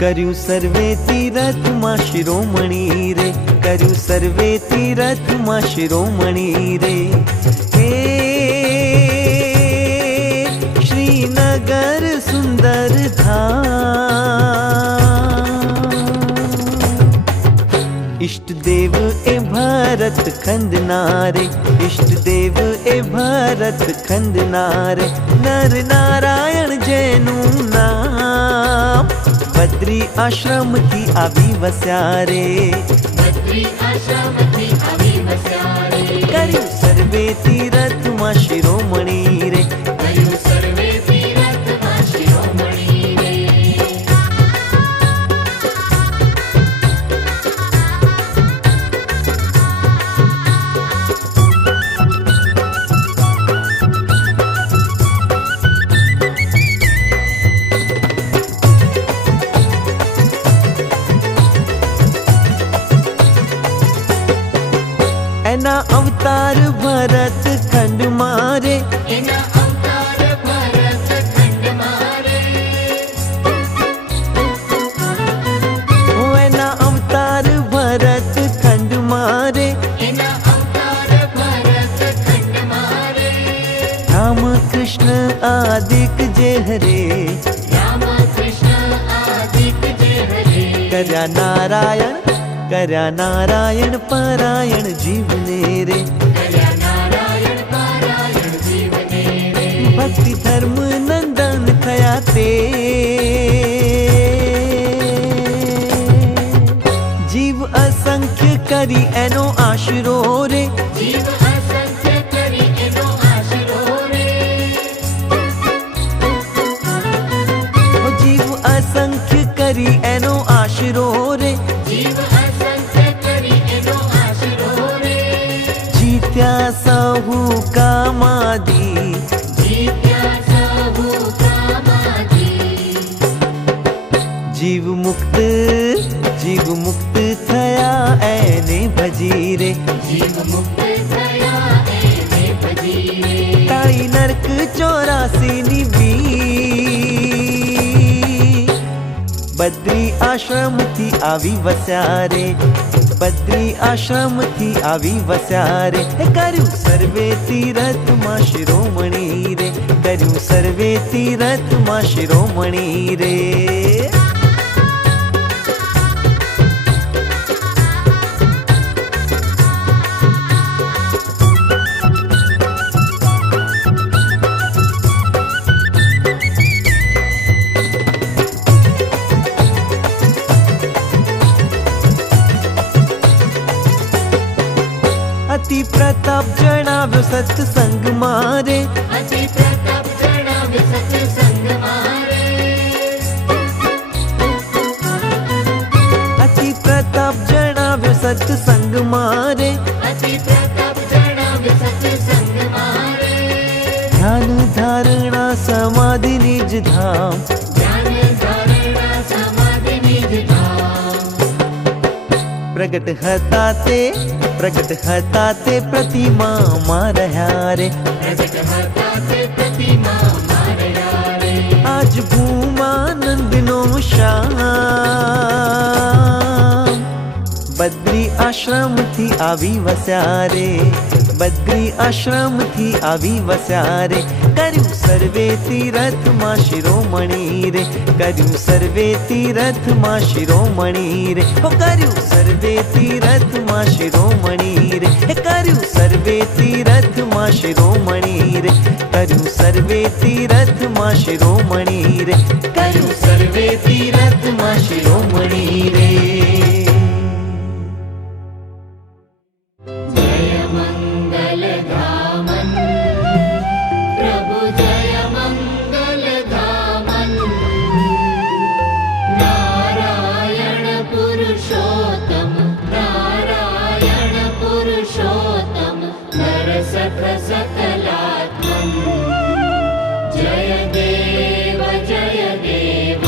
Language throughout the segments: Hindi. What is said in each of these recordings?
कर्यु सर्वे तीरथ मां शिरोमणि रे, कर्यु सर्वे तीरथ मां शिरोमणि रे। हे श्रीनगर सुंदर धाम, इष्ट देव ए भरत खंड नारे, इष्ट देव ए भरत खंड नारे। नर नारायण जैनु नाम, बद्री आश्रम थी आवी वस्यारे, बद्री आश्रम थी आवी वस्यारे। कर्यु सर्वे तीरथ मां शिरोमणि रे, कर्यु सर्वे तीरथ मां शिरोमणि रे। एना अवतार भरत खंड मारे, एना अवतार भरत खंड मारे। ओ एना अवतार भरत खंड मारे, एना अवतार भरत खंड मारे। राम कृष्ण आदिक जे हरे, राम कृष्ण आदिक जे हरे। कर्या नारायण, कर्या नारायण पारायण जीवने रे, कर्या नारायण पारायण जीवने रे। भक्ति धर्म नंदन थया ते, जीव असंख्य करी एनो आशरो रे, जीव असंख्य करी एनो आशरो रे। ओ जीव असंख्य करी एनो आशरो रे। जीव असंख्य करी एनो आशरो रे। जीत्या सहु कामादि, जीत्या सहु कामादि। जीव मुक्त, जीव मुक्त थया एने भजी रे, जीव मुक्त थया एने भजी रे। ताई नरक 84 निभी, बद्री आश्रम थी आवी वस्यारे, बद्री आश्रम थी आवी वस्यारे। कर्यु सर्वे तीरथ मां शिरोमणि रे, कर्यु सर्वे तीरथ मां शिरोमणि रे। अति प्रताप जणाव्यो सत्संग मारे, अति प्रताप जणाव्यो सत्संग मारे। अति प्रताप जणाव्यो सत्संग मारे। अति प्रताप जणाव्यो सत्संग मारे। ध्यान धारणा समाधि निज धाम, ध्यान धारणा समाधि निज धाम। प्रगट हता ते, प्रगट हता ते प्रतिमा मां रह्या रे, प्रगट हता ते प्रतिमा मां रह्या रे। आज भूमानंद नो श्याम, बद्री आश्रम थी आवी वस्यारे, बद्री आश्रम थी आवी वस्यारे। कर्यु सर्वे तीरथ मां शिरोमणि रे, कर्यु सर्वे तीरथ मां शिरोमणि रे। ओ कर्यु सर्वे तीरथ मां शिरोमणि रे, कर्यु सर्वे तीरथ मां शिरोमणि रे, कर्यु सर्वे तीरथ मां शिरोमणि रे, कर्यु सर्वे तीरथ मां शिरोमणि रे। जय मंगल धामन प्रभु, जय मंगल धामन। नारायण पुरुषोत्तम, नारायण पुरुषोत्तम, नरसख सकलात्मन। जय देव जय देव।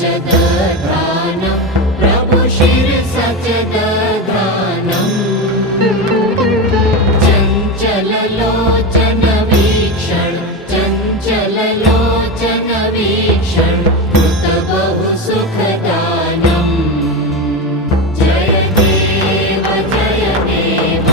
सच दधानं प्रभु शिर सच दधानं चञ्चल लोचन वीक्षण चञ्चल लोचन वीक्षण कृत बहु सुखदानं जय देव जय देव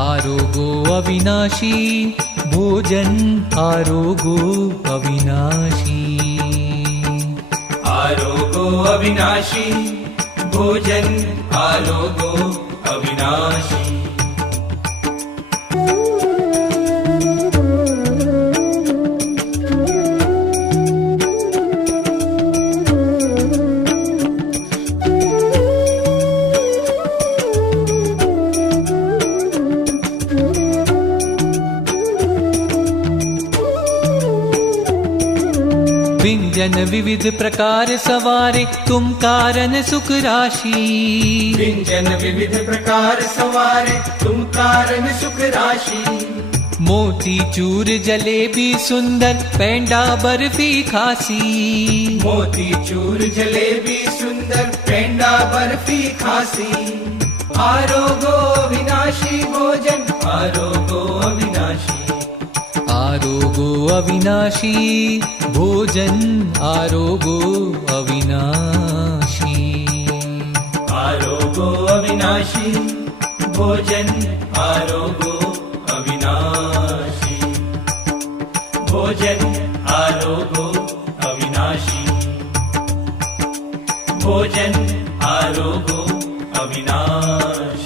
आरोगो अविनाशी भोजन आरोगो अविनाशी आरोगो अविनाशी भोजन आरोगो अविनाशी व्यंजन विविध प्रकार सवारे तुम कारण सुख राशि व्यंजन विविध प्रकार सवारे तुम कारण सुख राशि मोती चूर जलेबी सुंदर पेंडा बर्फी खासी मोती चूर जलेबी सुंदर पेंडा बर्फी खासी आरोगो अविनाशी भोजन आरोगो अविनाशी आरोगो अविनाशी भोजन आरोगो अविनाशी आरोगो अविनाशी भोजन आरोगो अविनाशी भोजन आरोगो अविनाशी भोजन आरोगो अविनाशी